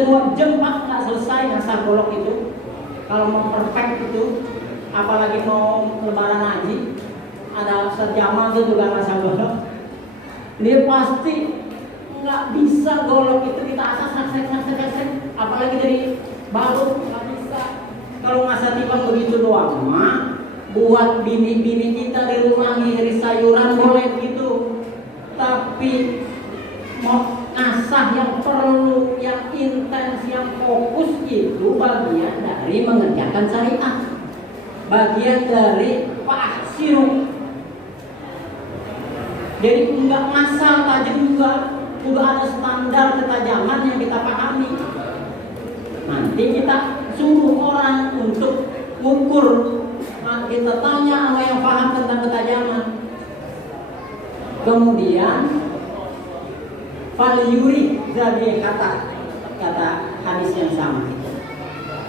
2 jam Pak nggak selesai ngasah golok itu. Kalau mau perfect itu, apalagi mau lebaran haji, ada sejaman itu juga ngasah golok. Dia pasti nggak bisa golok itu kita asah sek, apalagi dari baru nggak bisa. Kalau ngasah timbang begitu doang mah, buat bini-bini kita di rumah ngiri sayuran boleh gitu. Tapi mau ngasah yang perlu, yang intens, yang fokus itu bagian dari mengerjakan syariat, bagian dari fahsiru. Jadi enggak ngasah tajam juga, udah ada standar ketajaman yang kita pahami. Nanti kita suruh orang untuk ukur. Nah, kita tanya sama yang paham tentang ketajaman. Kemudian falyuri jadi kata hadis yang sama.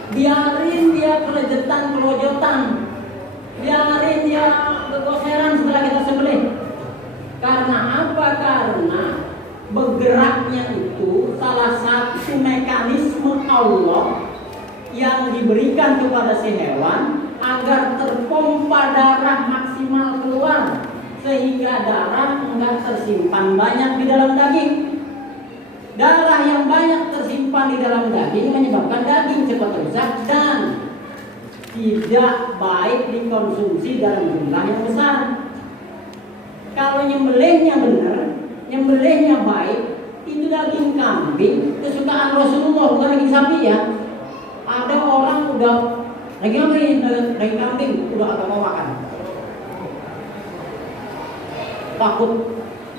Biarin dia kelojotan, biarin dia kegoseran setelah kita sembelih. Karena apa? Karena bergeraknya itu salah satu mekanisme Allah yang diberikan kepada si hewan agar terpompa darah maksimal keluar, sehingga darah enggak tersimpan banyak di dalam daging. Darah yang banyak tersimpan di dalam daging menyebabkan daging cepat rusak dan tidak baik dikonsumsi dalam jumlah yang besar. Kalau nyembelihnya benar, nyembelihnya baik, itu daging kambing kesukaan Rasulullah, bukan daging sapi ya. Ada orang udah lagi daging kambing udah agak mau makan, takut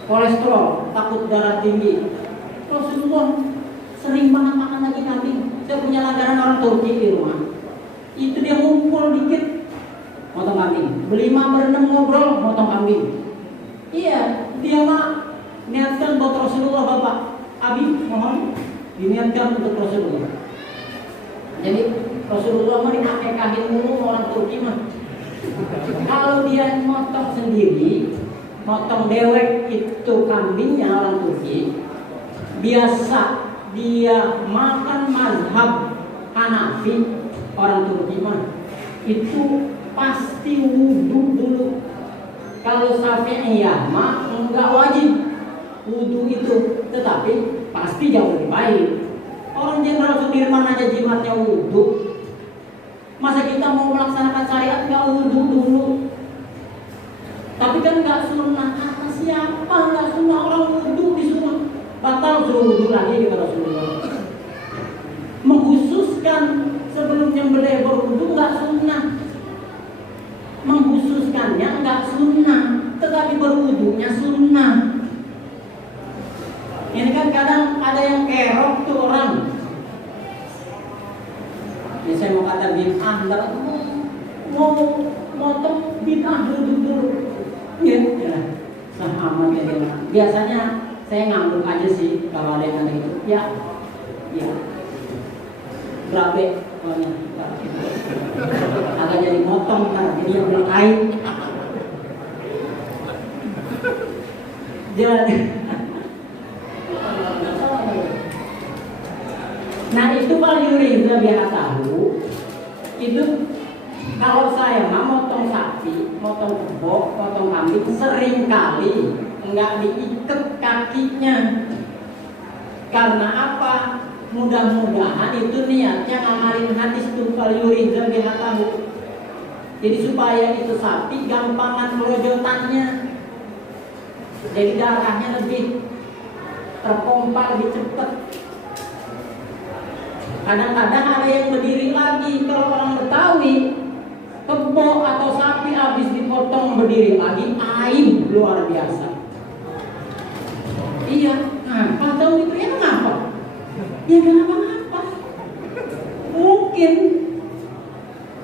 kolesterol, takut darah tinggi. Rasulullah sering banget makan daging kambing. Saya punya langganan orang Turki di rumah, itu dia ngumpul dikit motong kambing, berlima berenam ngobrol motong kambing. Iya, dia mah niatkan buat Rasulullah. Bapak Abi mohon diniatkan untuk Rasulullah. Jadi Rasulullah mah diakekahin mulu orang Turki mah. Kalau dia motong sendiri, motong dewek itu kambingnya orang Turki, biasa dia makan mazhab Hanafi orang Turki mah, itu pasti wudu dulu. Kalau Syafi'iyah mah enggak wajib wudu itu, tetapi pasti jauh lebih baik. Orang Jenderal Sudirman aja jimatnya wudu, masa kita mau melaksanakan syariat enggak wudu dulu? Tapi kan enggak sunnah. Kata siapa enggak sunnah? Orang wudu disuruh batal, suruh wudu lagi kata Rasulullah. Mengkhususkan sebelum nyembelih berwudu enggak sunnah. Mengkhususkannya enggak sunnah, tetapi berwudunya sunnah. Ini kan kadang ada yang kerok tuh orang. Ini saya mau kata bid'ah, mau motong bid'ah dulu. Ya, sama ya. Biasanya saya ngangguk aja sih kalau ada yang gitu. Ya. Berabe, agak jadi motong kan, jadi yang berkait. Jadi, nah itu falyuri biar tahu. Itu kalau saya mah motong sapi, motong kebo, motong kambing sering kali enggak diikat kakinya. Karena apa? Mudah-mudahan itu niatnya ngamalin hadis tuh falyuri biar tahu. Jadi supaya itu sapi gampangan kelojotannya. Jadi darahnya lebih terpompa lebih cepat. Kadang-kadang ada yang berdiri lagi. Kalau orang Betawi, kebo atau sapi habis dipotong berdiri lagi, aib luar biasa. Iya, ngapa tahu itu ya ngapa? Ya kenapa-ngapa? Mungkin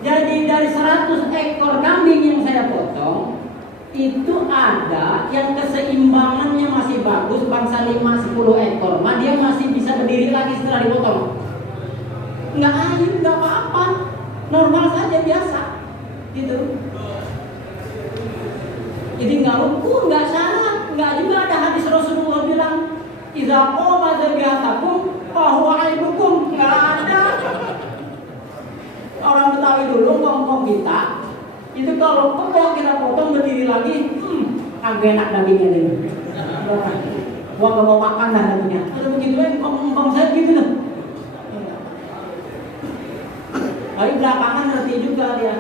jadi dari 100 ekor kambing yang saya potong, itu ada yang keseimbangannya masih bagus, bangsa 5-10 ekor mah dia masih bisa berdiri lagi setelah dipotong. Nggak aib, nggak apa-apa, normal saja, biasa gitu. Jadi nggak ruku, nggak syarat, nggak juga ada hadis Rasulullah bilang idza qama dzabiyatakum fa huwa aibukum. kalau kepok kita potong berdiri lagi, agak enak dagingnya deh. Gua gak mau makan dah dagingnya. Ada begitu empang saya gitu dah. Tapi belakangan ngerti juga dia.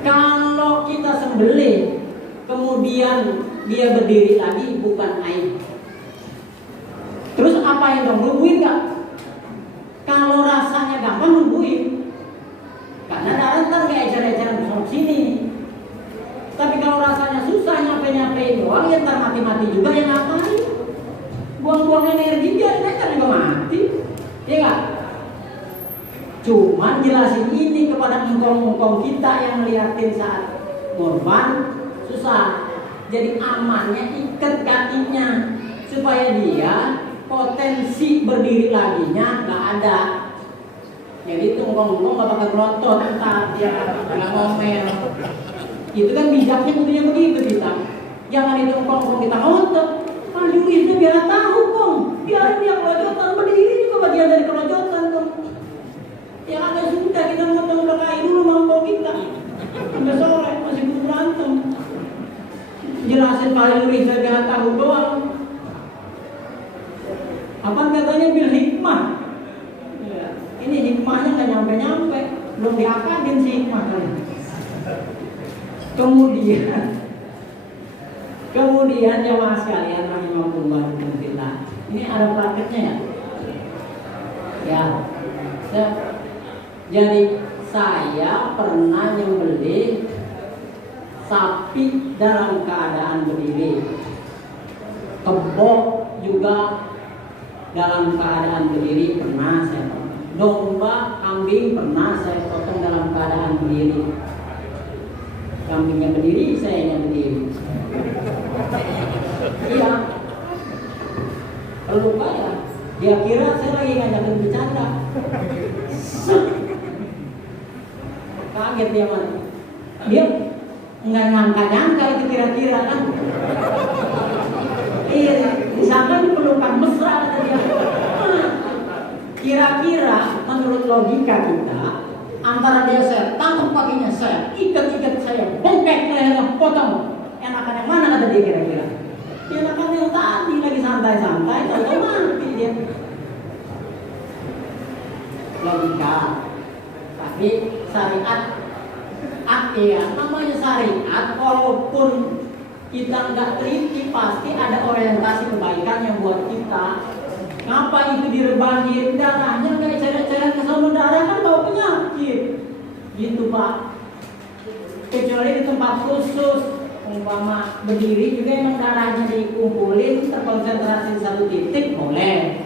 Kalau kita sembelih, kemudian dia berdiri lagi, bukan aib. Terus apa yang dong? Rubuhin gak? Kalau rasanya gampang rubuhin, karena darah ntar gak ecer-eceran ke sini. Tapi kalau rasanya susah nyampe-nyampein doang, ya ntar mati-mati juga yang ngapain? Buang-buang energi biarin aja juga mati. Iya gak? Cuman jelasin ini kepada engkong-engkong kita yang ngeliatin saat korban susah. Jadi amannya ikat kakinya supaya dia potensi berdiri laginya nggak ada. Jadi itu engkong-engkong nggak bakal berotot entar dia nggak ngomel. Itu kan bijaknya tentunya begitu kita. Jangan itu engkong-engkong kita ngotot. Aduh itu biar tahu kong. Biarin dia kerojotan, berdiri juga bagian dari kerojotan kong. Ya ada sudah kita ngotong-ngotongai dulu mampu kita. Sampai sore masih berantem. Jelasin kalori saya biar tahu doang. Apa katanya bil hikmah? Ya, ini hikmahnya nggak nyampe-nyampe, belum diakadin sih hikmah kali. Kemudian jemaah sekalian rahimahullah kita. Ini ada prakteknya ya. Jadi saya pernah nyembelih sapi dalam keadaan berdiri, kebo juga dalam keadaan berdiri pernah saya potong. Domba, kambing pernah saya potong dalam keadaan berdiri. Kambingnya berdiri, saya yang berdiri. Iya. Perlu kaya. Dia kira saya lagi ngajakin bercanda. Kaget dia man. Dia nggak nyangka itu kira-kira kan. Iya, misalkan diperlukan mesra kata dia. Kira-kira menurut logika kita, antara dia saya tangkap paginya saya ikat saya bengkek lehernya potong. Enakan yang mana kata dia kira-kira? Dia enakan yang tadi lagi santai-santai, tahu mati dia. Logika. Tapi syariat ya, namanya syariat walaupun kita nggak teliti pasti ada orientasi kebaikan yang buat kita. Ngapa itu direbahin darahnya nggak ceret-ceret ke saluran darah kan bawa penyakit gitu Pak. Kecuali di tempat khusus umpama berdiri juga emang darahnya dikumpulin terkonsentrasi di satu titik boleh.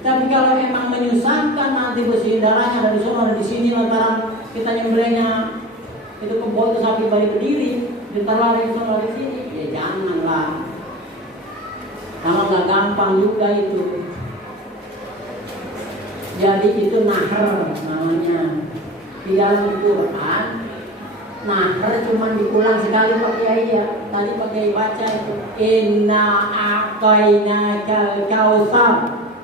Tapi kalau emang menyusahkan nanti bersihin darahnya dari sana dari sini lantaran kita nyembelihnya itu kebot sapi balik berdiri ditaruh dari sana dari sini ya janganlah. Sama nggak gampang juga itu. Jadi itu nahr namanya. Di dalam Quran nahr cuma diulang sekali Pak Kiai ya. Tadi Pak Kiai baca itu inna a'tainakal kautsar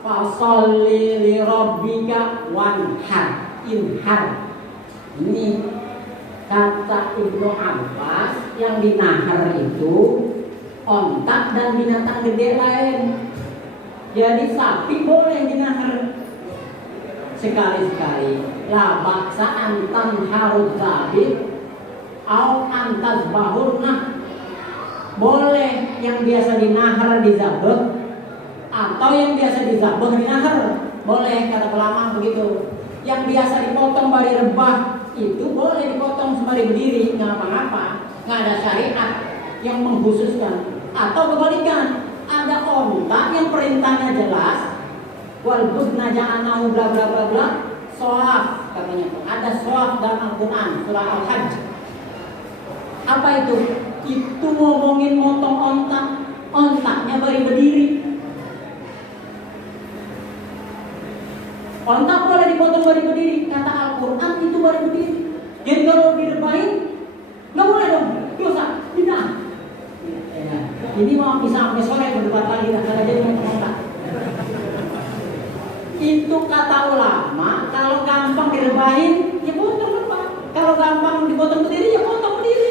fasolli li rabbika wanhar inhar. Ini kata Ibnu Abbas yang dinahar itu ontak dan binatang gede lain. Jadi sapi boleh dinahar sekali-sekali. La baksa antan harus zabit au antas bahurna. Boleh yang biasa dinahar dizabeh atau yang biasa dizabeh dinahar. Boleh kata ulama begitu. Yang biasa dipotong bari rebah itu boleh dipotong sembari berdiri, nggak apa-apa, nggak ada syariat yang mengkhususkan. Atau kebalikan, ada onta yang perintahnya jelas, wal busna ja'anahu bla bla bla bla, soaf katanya. Ada soaf dalam Al-Quran surah Al-Hajj. Apa itu? Itu ngomongin motong onta, ontaknya bari berdiri. Onta boleh dipotong bari berdiri, kata Al-Quran itu bari berdiri. Jadi kalau direbahin, nggak boleh dong, dosa, tidak. Ya, ini mau bisa sampai sore berdebat lagi, tak ada jadi onta. Itu kata ulama, kalau gampang direbahin, ya potong apa? kalau gampang dipotong berdiri ya potong berdiri.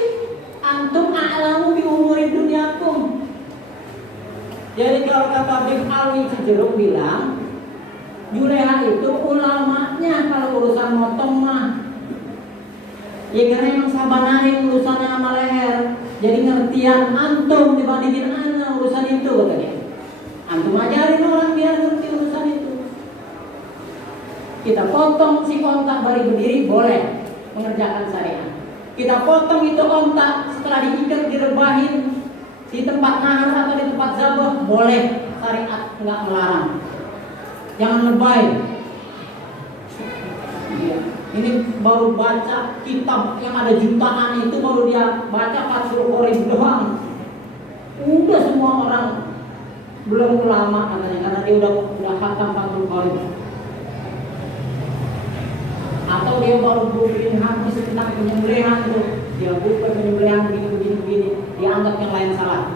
Antum a'lamu bi umuri dunyakum. Jadi kalau kata Bib Alwi Cijeruk bilang, Juleha itu ulamanya kalau urusan motong mah. Ya karena emang sabanari urusannya sama leher. Jadi ngertian antum dibandingin ana urusan itu katanya. Antum ajarin orang biar ngerti urusan itu. Kita potong si ontak bari berdiri boleh mengerjakan syariat. Kita potong itu ontak setelah diikat direbahin di tempat nahar atau di tempat zabah boleh, syariat nggak melarang. Jangan lebay. Ya. Ini baru baca kitab yang ada jutaan itu baru dia baca Fathul Qorib doang. Udah semua orang belum ulama katanya karena dia udah khatam Fathul Qorib. Atau dia baru bikin hadis tentang penyembelihan itu, dia buka penyembelihan begini, dia anggap yang lain salah.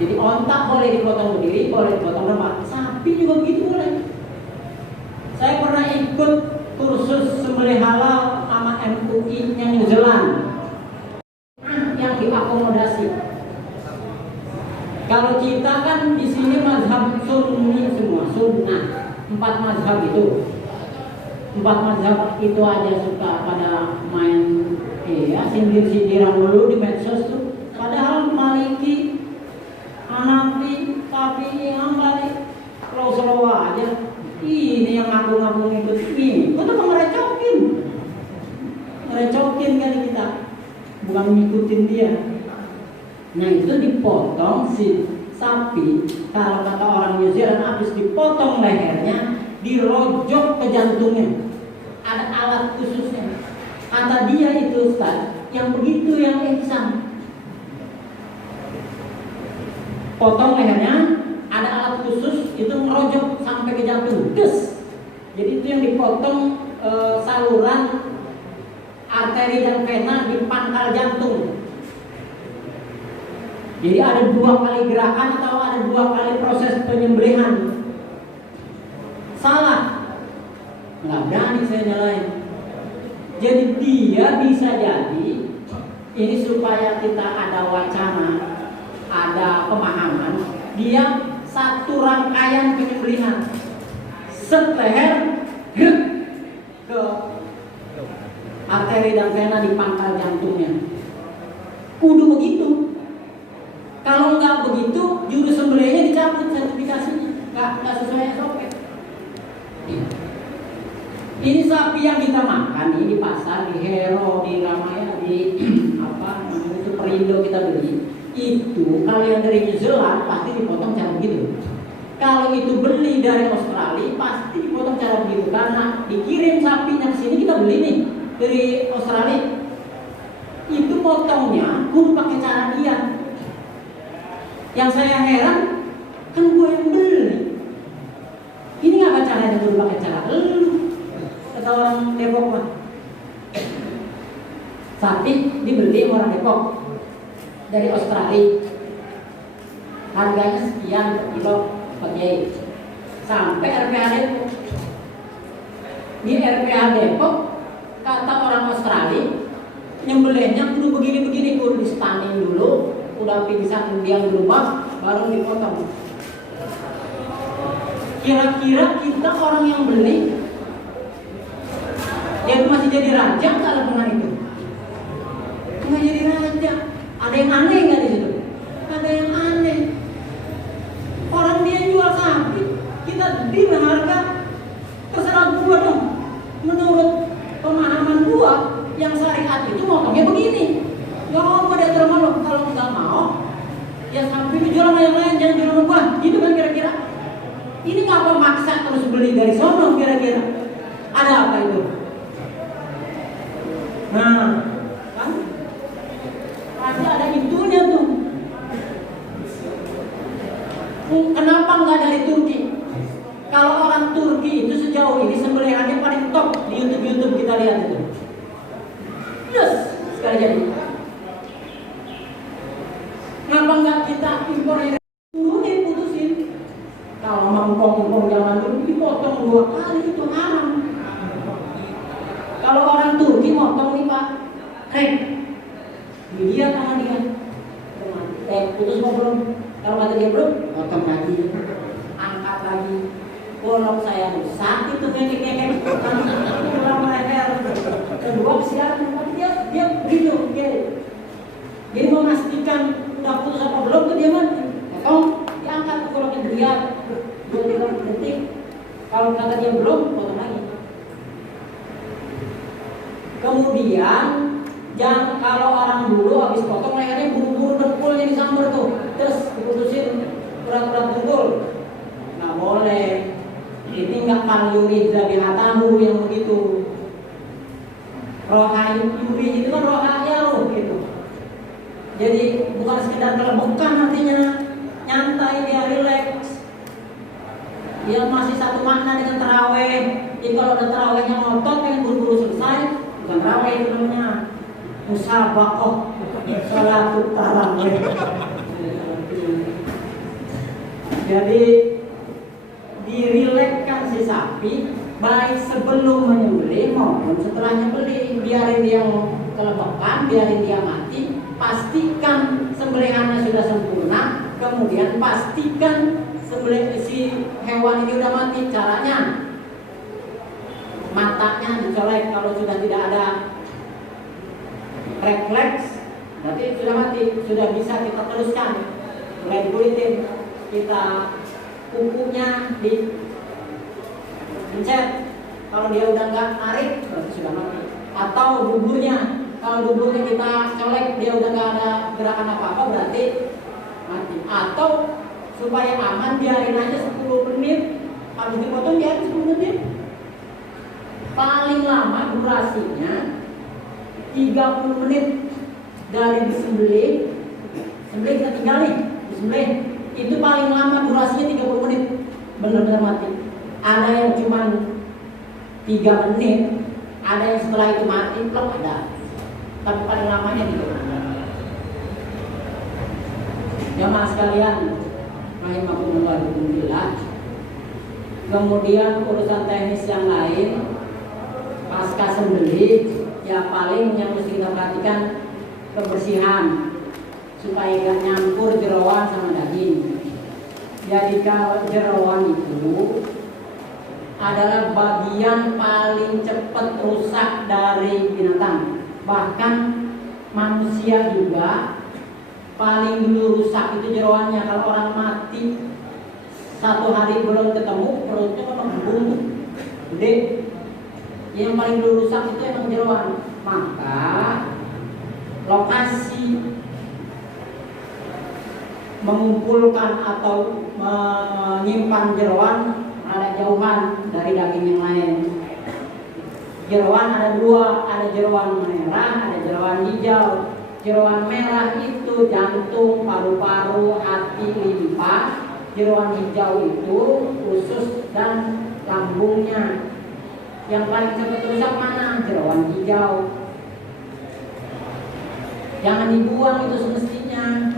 Jadi ontak boleh dipotong berdiri, boleh dipotong lemah. Sapi juga begitu boleh. Saya pernah ikut kursus sembelih halal sama MUI yang New Zealand yang diakomodasi. Kalau kita kan di sini mazhab sunni semua, sunnah, 4 mazhab itu. 4 mazhab itu aja suka pada main sindir-sindiran dulu di medsos tuh. Padahal Maliki, Hanafi, Syafi'i, Hambali, slow aja. Ini yang ngaku-ngaku ikut ini, itu merecokin kali kita, bukan ngikutin dia. Nah itu dipotong si sapi, kalau kata orang New Zealand habis dipotong lehernya, dirojok ke jantungnya, ada alat khususnya. Kata dia itu Ustaz, yang begitu yang ihsan. Potong lehernya, ada alat khusus itu merojok sampai ke jantung, des. Jadi itu yang dipotong saluran arteri dan vena di pangkal jantung. Jadi ada 2 kali gerakan atau ada 2 kali proses penyembelihan. Salah, nggak berani saya nyalain. Jadi dia bisa jadi ini supaya kita ada wacana, ada pemahaman. Dia satu rangkaian penyembelihan, leher ke arteri dan vena di pangkal jantungnya. Kudu begitu. Kalau nggak begitu, juru sembelihnya dicabut sertifikasinya, nggak sesuai SOP. Ini sapi yang kita makan ini di pasar, di Hero, di Ramaya, di apa namanya itu Perindo kita beli. Itu kalau yang dari New Zealand pasti dipotong cara begitu. Kalau itu beli dari Australia pasti dipotong cara begitu karena dikirim sapinya ke sini kita beli nih dari Australia. Itu potongnya kudu pakai cara dia. Yang saya heran kan gue yang beli. Ini nggak caranya kudu pakai cara lu. Kata orang Depok mah. Sapi dibeli orang Depok dari Australia, harganya sekian per kilo pakai sampai RPH Depok. Di RPH Depok kata orang Australia nyembelihnya kudu begini-begini, kudu di stunning dulu, udah pingsan dia berubah baru dipotong. Kira-kira kita orang yang beli dia masih jadi raja kalau dengan itu? Nggak jadi raja. Ada yang aneh nggak di situ? Ada yang aneh. Orang dia jual sapi, kita deal harga terserah gua dong. Menurut pemahaman gua, yang syariat itu motongnya begini. Ya mau dia terima kalau nggak mau, ya sapi itu jual sama yang lain, jangan jual sama gua. Gitu kan kira-kira? Ini ngapa maksa terus beli dari sono kira-kira? Ada apa itu? Nah, kan? Pasti ada itunya tuh. Kenapa nggak dari Turki? Kalau orang Turki itu sejauh ini sembelihannya paling top di YouTube kita lihat itu. Yes, sekali jadi. Kenapa nggak kita impor yang dulu putusin? Kalau mangkong zaman dulu dipotong 2 kali itu haram. Kalau orang Turki motong nih Pak, dia tangan dia, putus mau belum? Kalau kata dia belum, potong lagi, angkat lagi. Golok saya rusak itu ngekek kurang leher. Kedua silakan, tapi dia begitu, dia memastikan udah putus apa belum tuh dia mati. Potong, diangkat goloknya dia 2-3 detik. Kalau kata dia belum, potong lagi. Kemudian jangan, kalau orang dulu habis potong lehernya buru-buru dengkulnya disambar tuh, terus diputusin urat-urat dengkul. Nggak boleh. Ini nggak kaliurid zabihatahu yang begitu. Roha yuri itu kan rohanya roh gitu. Jadi bukan sekedar kelebukan, artinya nyantai, dia relax. Dia masih satu makna dengan terawih. Jadi kalau ada terawihnya ngotot pengen buru-buru selesai, bukan terawih itu namanya musabaqah salatul tarawih. Jadi dirilekkan si sapi baik sebelum menyembelih maupun setelah nyembelih. Biarin dia kelebekan, biarin dia mati, pastikan sembelihannya sudah sempurna, kemudian pastikan sembelih si hewan ini udah mati. Caranya matanya dicolek, kalau sudah tidak ada refleks berarti sudah mati, sudah bisa kita teruskan, mulai dikulitin, kita kukunya dipencet. Kalau dia udah nggak narik berarti sudah mati. Atau duburnya, kalau duburnya kita colek dia udah nggak ada gerakan apa-apa berarti mati. Atau supaya aman biarin aja 10 menit, habis dipotong biarin 10 menit. Paling lama durasinya 30 menit dari disembelih. Sembelih kita tinggalin, disembelih itu paling lama durasinya 30 menit, benar-benar mati. Ada yang cuma 3 menit, ada yang setelah itu mati, belum ada. Tapi paling lamanya 30 menit. Jamaah sekalian, rahimakumullah. Kemudian urusan teknis yang lain, pasca sembelih, ya paling yang mesti kita perhatikan kebersihan supaya gak nyampur jerawan sama daging. Jadi kalau jerawan itu adalah bagian paling cepat rusak dari binatang. Bahkan manusia juga paling dulu rusak itu jerawannya. Kalau orang mati 1 hari belum ketemu, perutnya kan membungkuk gede. Yang paling dulu rusak itu emang jerawan. Maka lokasi mengumpulkan atau menyimpan jerawan ada jauhan dari daging yang lain. Jerawan ada 2, ada jerawan merah, ada jerawan hijau. Jerawan merah itu jantung, paru-paru, hati, limpa. Jerawan hijau itu usus dan lambungnya. Yang paling cepat rusak mana? Jerawan hijau. Jangan dibuang itu semestinya.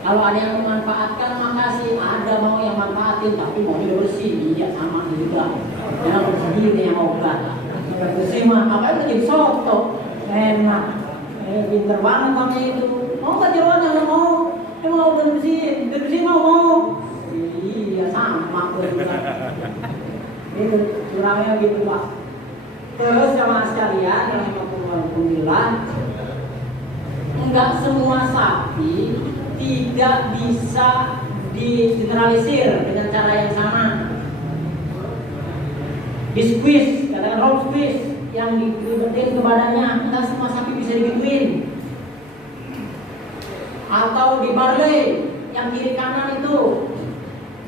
Kalau ada yang memanfaatkan makasih, ada mau yang manfaatin tapi mau bersih, iya sama juga. Jangan sendiri yang obat. Bersih mah apa itu jadi soto, enak, pinter banget kamu itu. Mau nggak jerawan yang mau? Mau bersih mau. Iya sama juga. Itu curangnya gitu Pak. Terus jamaah sekalian, alhamdulillah, enggak semua sapi tidak bisa digeneralisir dengan cara yang sama. Di-squeeze, katakan roll squeeze yang dilibatin ke badannya, enggak semua sapi bisa digituin. Atau di barley yang kiri kanan itu,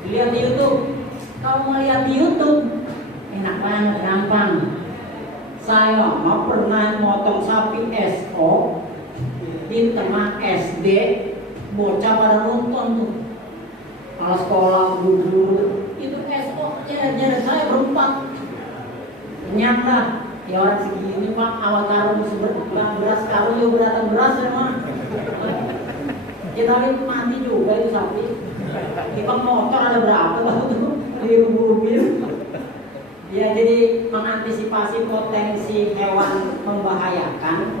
dilihat di YouTube. Kalau melihat di YouTube, enak banget, gampang. Saya mau pernah motong sapi SO di tengah SD, bocah pada nonton tuh. Kalau sekolah dulu itu SO nyeret saya berempat. Ternyata ya orang segini Pak, awal karung beras karung juga beratan beras emang. Ya tapi mati juga itu sapi. Di motor ada berapa tuh? Di mobil. Ya jadi mengantisipasi potensi hewan membahayakan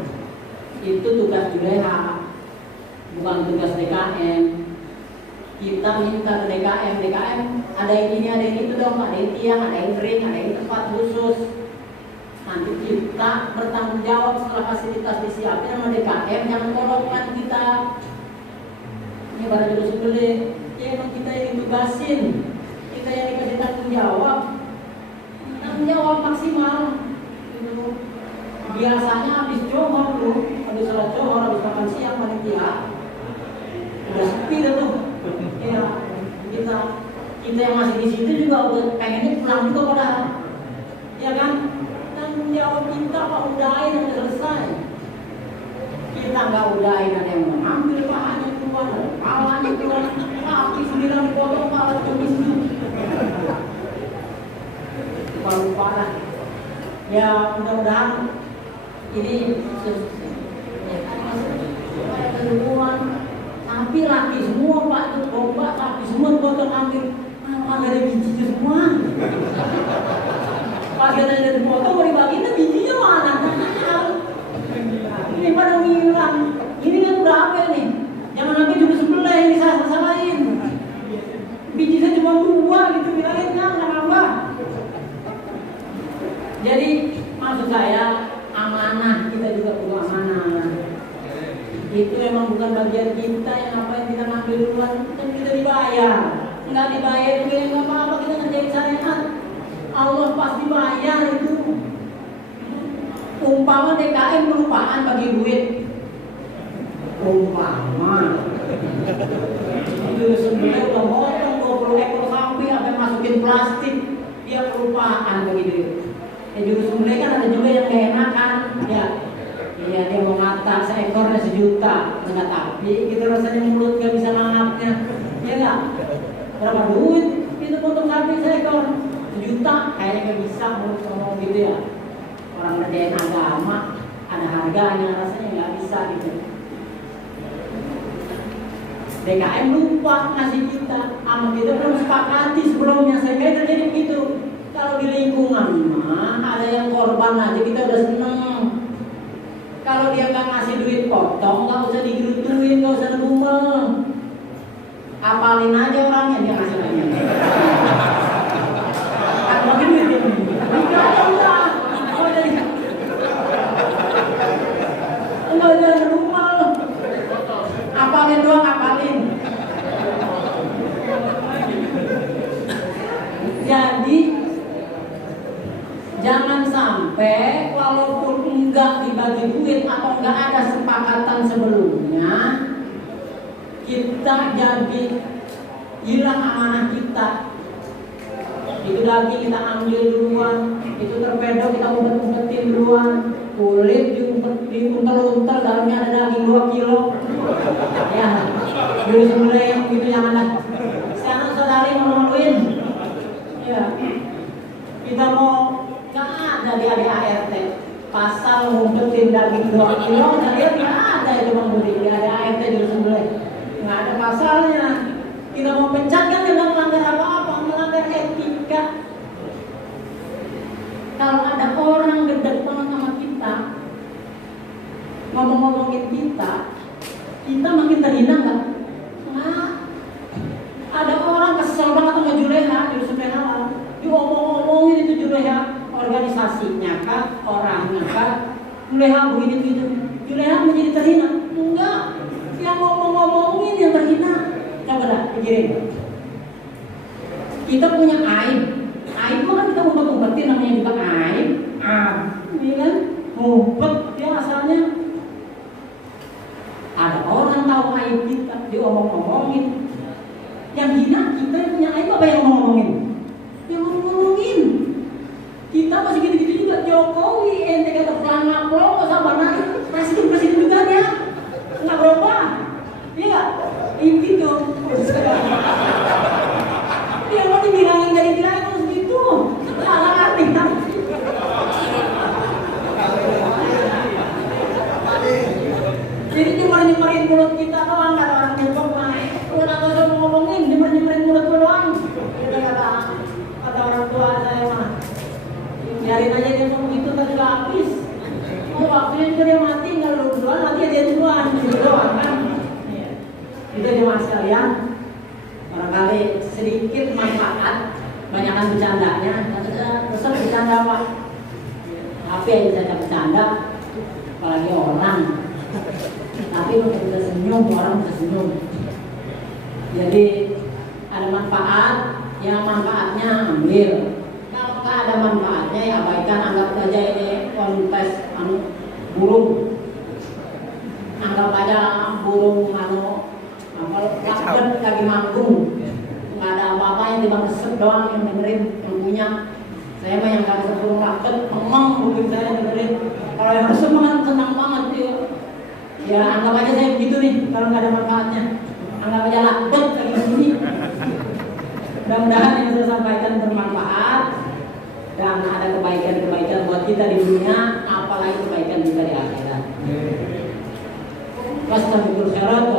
itu tugas Juleha, bukan tugas DKM. Kita minta ke DKM ada ini itu dong, ada yang tiang, ada yang ring, ada yang tempat khusus. Nanti kita bertanggung jawab setelah fasilitas disiapin sama DKM, jangan tolongkan kita. Ini baru dulu sebelum, ya emang kita yang ditugasin, kita yang dikasih tanggung jawab maksimal. Gitu. Biasanya habis johor tuh, habis sholat johor, habis makan siang panitia, udah sepi tuh. Ya, kita yang masih di situ juga udah pengennya pulang juga padahal, ya kan? Tanggung jawab kita Pak udahin udah selesai. Kita nggak udahin ada yang mengambil bahannya keluar, palanya keluar, kaki 9 potong pala kebisnya. Baru parah. Ya mudah-mudahan ini keluar. Tapi laki semua Pak, itu obat laki semua potong ambil, ada bijinya semua. Pas kita dari potong mau dibagi, itu bijinya mana? Ini pada ngilang. Ini kan udah apa nih? Jangan sampai juga sebelah yang disalahin. Bijinya cuma 2 gitu, bilangin nggak apa. Jadi maksud saya amanah, kita juga perlu amanah. Itu emang bukan bagian kita yang ngapain kita ngambil duluan, kan kita dibayar. Nggak dibayar juga ya nggak apa-apa, kita ngerjain syariat. Allah pasti bayar itu. Umpama DKM kelupaan bagi duit, umpama itu sebenarnya udah motong 20 ekor sapi sampai masukin plastik, dia kelupaan bagi duit. Ya juru sembelih kan ada juga yang gak enakan, ya. Iya dia mau ngata seekornya 1 juta, nggak tapi gitu rasanya mulut gak bisa nangapnya, ya nggak? Berapa duit itu potong sapi seekor? 1 juta, kayaknya gak bisa mulut ngomong gitu ya. Orang ngerjain agama ada harganya, rasanya nggak bisa gitu. DKM lupa ngasih kita, sama kita belum sepakati sebelumnya, sehingga terjadi begitu. Kalau di lingkungan mah ada yang korban aja kita udah seneng. Kalau dia nggak ngasih duit potong, nggak usah digerutuin, nggak usah ngumel. Apalin aja orangnya dia ngasih banyak. Apalin duit dia. Enggak usah ngumel. Apalin doang, apalin. Jadi jangan sampai walaupun enggak dibagi duit atau enggak ada sepakatan sebelumnya, kita jadi hilang amanah kita. Itu daging kita ambil duluan, itu torpedo kita umpet-umpetin duluan, kulit diuntel-untel, dalamnya ada daging 2 kilo. Ya, dulu sembelih yang gitu jangan ada. Sekarang saudari mau maluin. Ya, kita mau nggak ada di ADART pasal ngumpetin daging 2 kilo, saya nggak ada itu membeli di ADART dulu sembelih, nggak ada pasalnya. Kita mau pecat kan tidak melanggar apa-apa, melanggar etika. Kalau ada orang gedek banget sama kita, ngomong-ngomongin kita makin terhina nggak? Nah, ada orang kesel banget sama Juleha di Rusun Halal, diomong-omongin itu Juleha, organisasinya kah, orangnya kah, Juleha begini gitu. Juleha menjadi terhina? Enggak, yang ngomong-ngomongin yang terhina. Coba dah pikirin. Kita punya aib kan kita ngumpet-ngumpetin, namanya juga aib. Ini kan ngumpet dia asalnya. Ada orang tahu aib kita, diomong-omongin. Yang hina kita yang punya aib apa yang ngomongin? Yang ngomongin. Kita masih gitu-gitu juga. Jokowi ente kata pelana plong ke sabana, presiden juga dia nggak berubah. Iya, gitu. Dia mau dibilangin jadi bilangin terus gitu. Salah arti. Jadi cuma nyemerin mulut kita doang, kata orang Tiongkok mah. Udah nggak usah ngomongin, nyemerin mulut doang. Kita kata orang tua saya mah. Nyari aja dia ngomong gitu tadi udah habis. Oh waktunya juga dia mati, nggak lu duluan mati dia duluan gitu doang kan. Iya. Itu jemaah sekalian, barangkali sedikit manfaat, banyakkan bercandanya. Terus bercanda apa? HP aja bercanda, apalagi orang. Tapi untuk bisa senyum, orang bisa senyum. Jadi ada manfaat, yang manfaatnya ambil. Kalau nggak ada manfaatnya ya abaikan, anggap saja ini kontes burung. Anggap aja burung lakban lagi manggung, nggak ada apa-apa yang tiba kesep doang yang dengerin yang punya. Saya mah yang nggak bisa burung lakban, emang mungkin saya dengerin. Kalau yang resep mah senang banget dia. Ya anggap aja saya begitu nih kalau nggak ada manfaatnya. Anggap aja lakban lagi sini. Mudah-mudahan yang saya sampaikan bermanfaat dan ada kebaikan-kebaikan buat kita di dunia, apalagi kebaikan juga di akhirat. Wassalamualaikum warahmatullahi wabarakatuh.